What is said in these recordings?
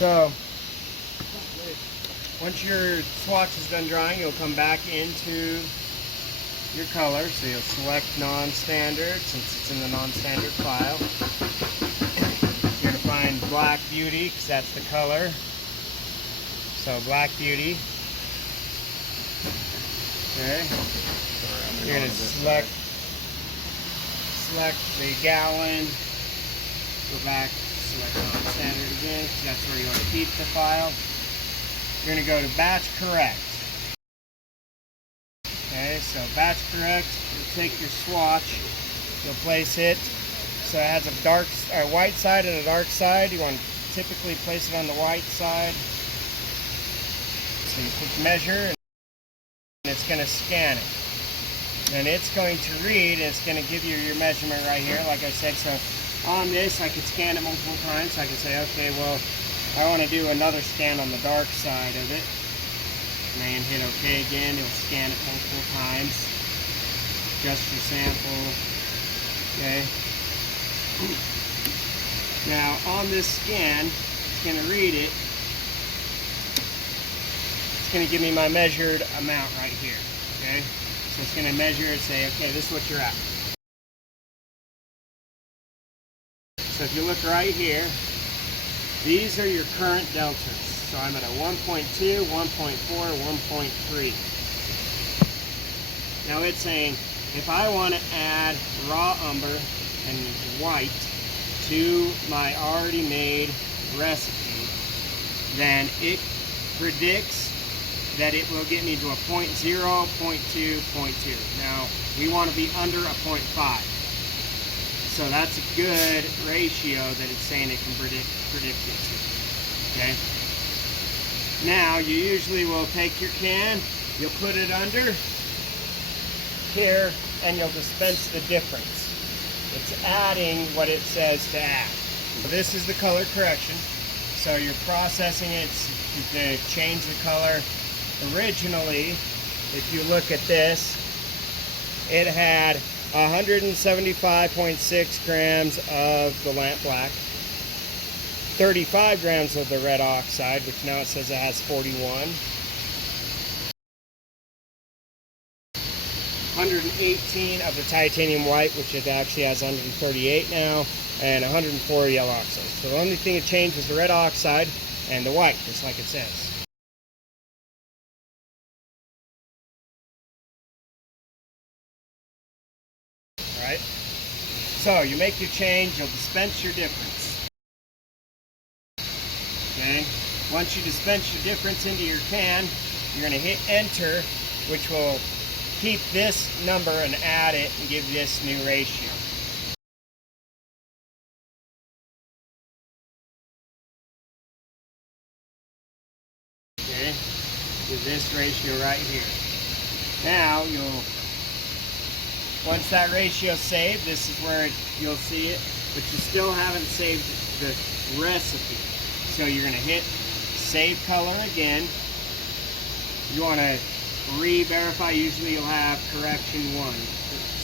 So once your swatch is done drying, you'll come back into your color. So you'll select non-standard since it's in the non-standard file. You're going to find Black Beauty because that's the color. So Black Beauty. Okay. You're going to select the gallon. Go back, select non-standard again because that's where you want to keep the file. You're going to go to batch correct. Okay, so batch correct, you'll take your swatch, you'll place it so it has a white side and a dark side. You want to typically place it on the white side. So you click measure and it's going to scan it. And it's going to read and it's going to give you your measurement right here, like I said. So on this, I could scan it multiple times. So I can say, okay, well, I want to do another scan on the dark side of it. And then hit OK again. It'll scan it multiple times. Just your sample. Okay. Now on this scan, it's going to read it. It's going to give me my measured amount right here. Okay. So it's going to measure and say, okay, this is what you're at. So if you look right here, these are your current deltas. So I'm at a 1.2, 1.4, 1.3. Now it's saying if I want to add raw umber and white to my already made recipe, then it predicts that it will get me to a 0.0, 0.2, 0.2. Now we want to be under a 0.5. So that's a good ratio that it's saying it can predict it to. Okay. Now you usually will take your can, you'll put it under here, and you'll dispense the difference. It's adding what it says to add. So this is the color correction. So you're processing it to change the color. Originally, if you look at this, it had 175.6 grams of the lamp black, 35 grams of the red oxide, which now it says it has 41, 118 of the titanium white, which it actually has 138 now, and 104 yellow oxide. So the only thing that changed was the red oxide and the white, just like it says. Alright, so you make your change, you'll dispense your difference. Okay, once you dispense your difference into your can, you're going to hit enter, which will keep this number and add it and give this new ratio. Okay, with this ratio right here. Now once that ratio is saved, this is where you'll see it, but you still haven't saved the recipe. So you're going to hit save color again. You want to re-verify. Usually you'll have correction 1.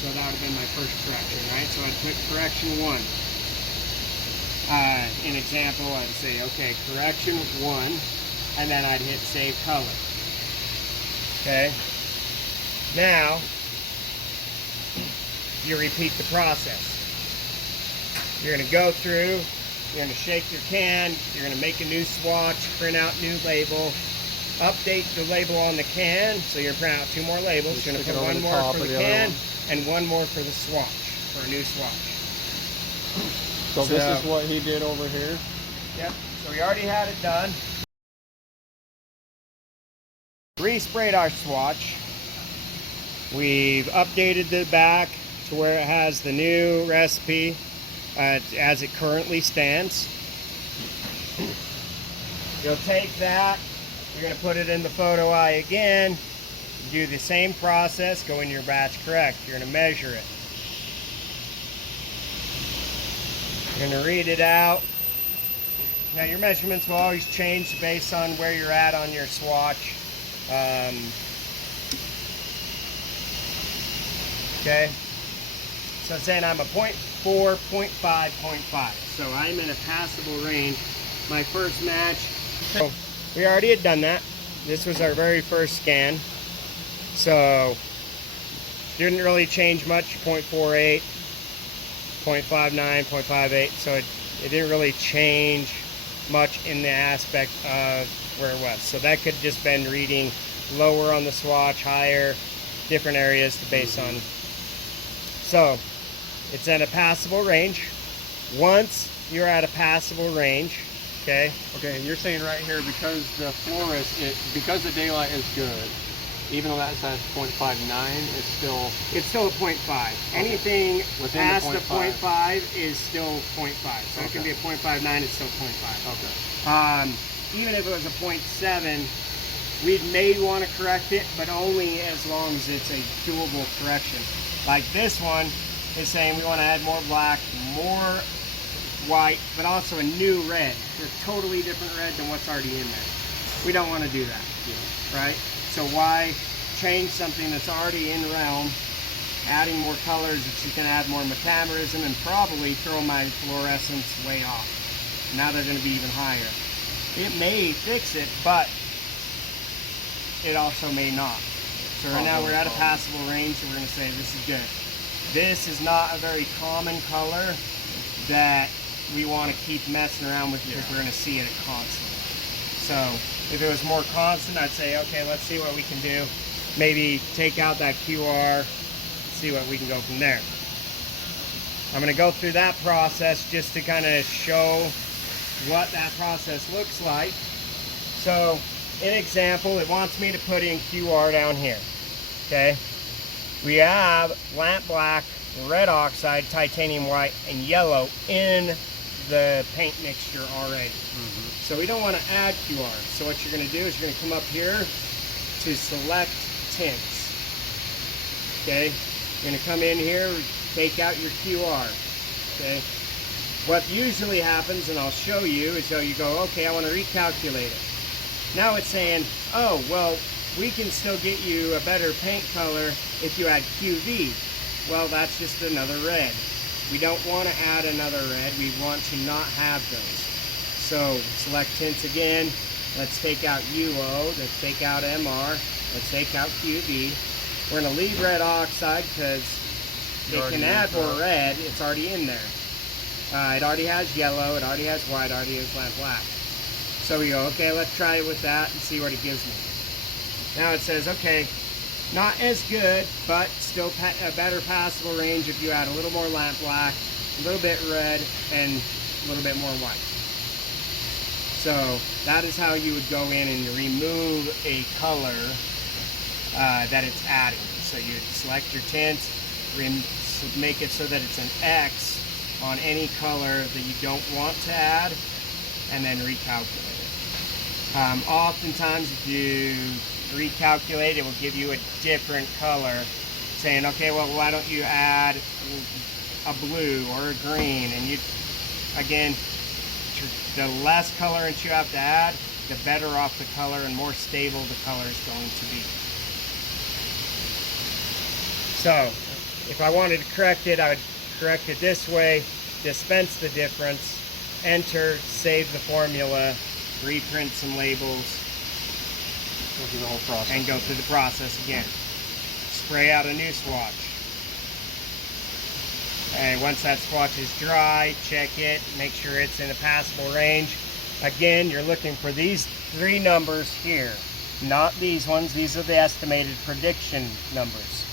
So that would have been my first correction, right? So I'd put correction 1. In example, I'd say, okay, correction 1, and then I'd hit save color. Okay. Now, you repeat the process. You're going to go through, you're going to shake your can, you're going to make a new swatch, print out new label, update the label on the can, so you're going to print out 2 more labels. You're going to put one more for the can and one more for the swatch, for a new swatch. So this is what he did over here? Yep, so we already had it done. Resprayed our swatch. We've updated the back to where it has the new recipe as it currently stands. You'll take that, you're going to put it in the photo eye again, do the same process, go in your batch correct. You're going to measure it. You're going to read it out. Now your measurements will always change based on where you're at on your swatch. Okay, so it's saying I'm a 0.4, 0.5, 0.5. So I'm in a passable range my first match. So we already had done that. This was our very first scan. So didn't really change much, 0.48, 0.59, 0.58. So it didn't really change much in the aspect of where it was. So that could just been reading lower on the swatch, higher, different areas to base on. So it's at a passable range. Once you're at a passable range, okay? Okay, and you're saying right here, because the fluorescent, because the daylight is good, even though that says 0.59, it's still a 0.5. Anything within past the the 0.5 is still 0.5. So it can be a 0.59, it's still 0.5. Okay. Even if it was a 0.7, we may want to correct it, but only as long as it's a doable correction. Like this one is saying we want to add more black, more white, but also a new red. A totally different red than what's already in there. We don't want to do that, right? So why change something that's already in realm, adding more colors that you can add more metamerism and probably throw my fluorescence way off. Now they're going to be even higher. It may fix it, but it also may not. So right now we're at a passable range, so we're going to say this is good. This is not a very common color that we want to keep messing around with because we're going to see it constantly. So if it was more constant, I'd say, okay, let's see what we can do. Maybe take out that QR, see what we can go from there. I'm going to go through that process just to kind of show what that process looks like. So, an example, it wants me to put in QR down here. Okay? We have lamp black, red oxide, titanium white, and yellow in the paint mixture already. So we don't want to add QR. So what you're going to do is you're going to come up here to select tints. Okay? You're going to come in here, take out your QR. Okay? What usually happens, and I'll show you, is so you go, okay, I want to recalculate it. Now it's saying, oh, well, we can still get you a better paint color if you add QV. Well, that's just another red. We don't want to add another red. We want to not have those. So select tints again. Let's take out UO. Let's take out MR. Let's take out QV. We're going to leave red oxide because it can add more red. It's already in there. It already has yellow. It already has white. It already has lamp black. So we go, okay, let's try it with that and see what it gives me. Now it says, okay, not as good, but still a better passable range if you add a little more lamp black, a little bit red, and a little bit more white. So that is how you would go in and remove a color that it's adding. So you select your tint, make it so that it's an X on any color that you don't want to add, and then recalculate it. Oftentimes if you recalculate, it will give you a different color, saying, okay, well, why don't you add a blue or a green? And you, again, the less colorant you have to add, the better off the color and more stable the color is going to be. So if I wanted to correct it, I would correct it this way, dispense the difference, enter, save the formula, reprint some labels, go through the whole process, and go through the process again. Spray out a new swatch. And once that swatch is dry, check it, make sure it's in a passable range. Again, you're looking for these three numbers here, not these ones. These are the estimated prediction numbers.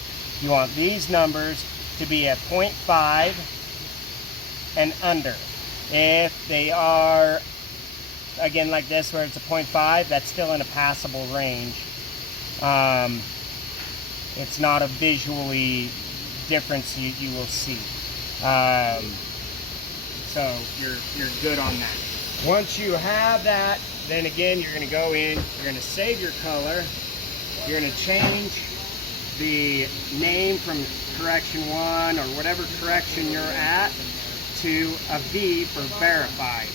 You want these numbers to be at 0.5 and under. If they are, again, like this, where it's a 0.5, that's still in a passable range. It's not a visually difference you will see. So you're good on that. Once you have that, then again, you're going to go in, you're going to save your color, you're going to change the name from correction 1 or whatever correction you're at to a V for verified.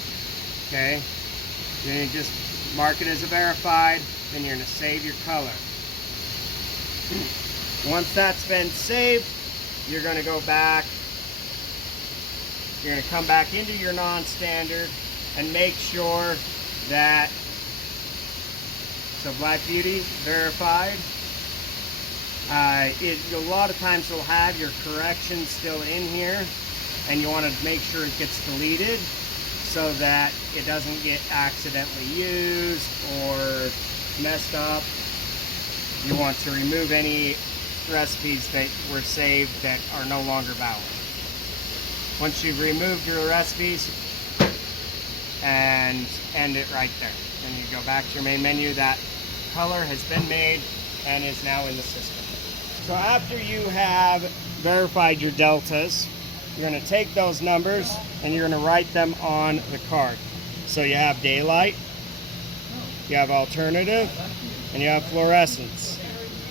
Okay? Then you just mark it as a verified, then you're going to save your color. Once that's been saved, you're going to go back, you're going to come back into your non-standard, and make sure that, so Black Beauty verified. A lot of times it'll have your corrections still in here, and you want to make sure it gets deleted so that it doesn't get accidentally used or messed up. You want to remove any recipes that were saved that are no longer valid. Once you've removed your recipes, and end it right there. Then you go back to your main menu. That color has been made and is now in the system. So after you have verified your deltas, you're going to take those numbers and you're going to write them on the card. So you have daylight, you have alternative, and you have fluorescence.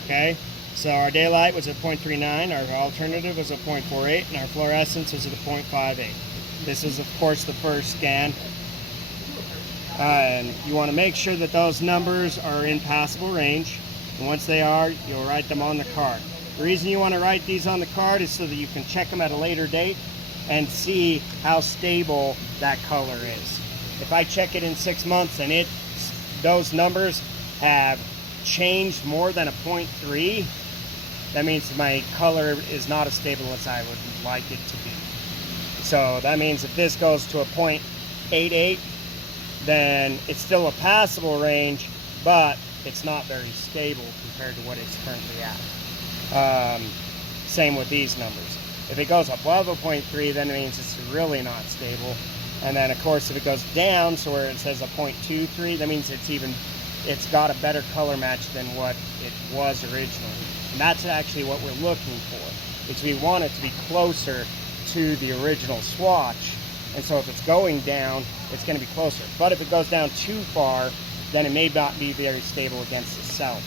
Okay? So our daylight was at 0.39, our alternative was at 0.48, and our fluorescence was at 0.58. This is, of course, the first scan. And you want to make sure that those numbers are in passable range. And once they are, you'll write them on the card. The reason you want to write these on the card is so that you can check them at a later date and see how stable that color is. If I check it in 6 months and those numbers have changed more than a 0.3, that means my color is not as stable as I would like it to be. So that means if this goes to a 0.88, then it's still a passable range, but it's not very stable compared to what it's currently at. Same with these numbers. If it goes above a 0.3, then it means it's really not stable. And then of course if it goes down, so where it says a 0.23, that means it's got a better color match than what it was originally. And that's actually what we're looking for, is we want it to be closer to the original swatch. And so if it's going down, it's going to be closer. But if it goes down too far, then it may not be very stable against itself.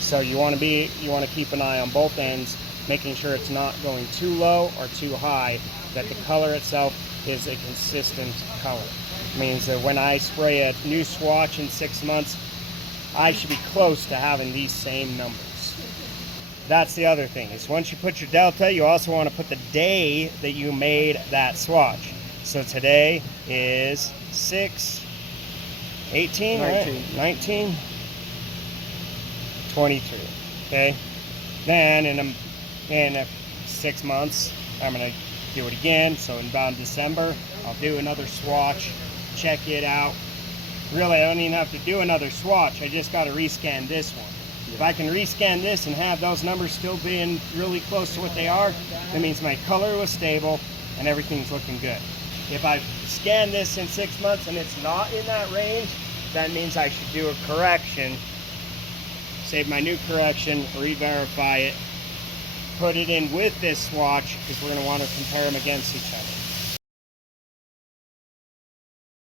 So you want to keep an eye on both ends, making sure it's not going too low or too high, that the color itself is a consistent color. It means that when I spray a new swatch in 6 months, I should be close to having these same numbers. That's the other thing, is once you put your delta, you also want to put the day that you made that swatch. So today is 6/18, 19, right? 23. Okay. Then in 6 months, I'm gonna do it again. So in about December, I'll do another swatch, check it out. Really, I don't even have to do another swatch. I just got to rescan this one. Yeah. If I can rescan this and have those numbers still being really close to what they are, that means my color was stable and everything's looking good. If I scan this in 6 months and it's not in that range, that means I should do a correction, save my new correction, re-verify it, put it in with this swatch, because we're going to want to compare them against each other.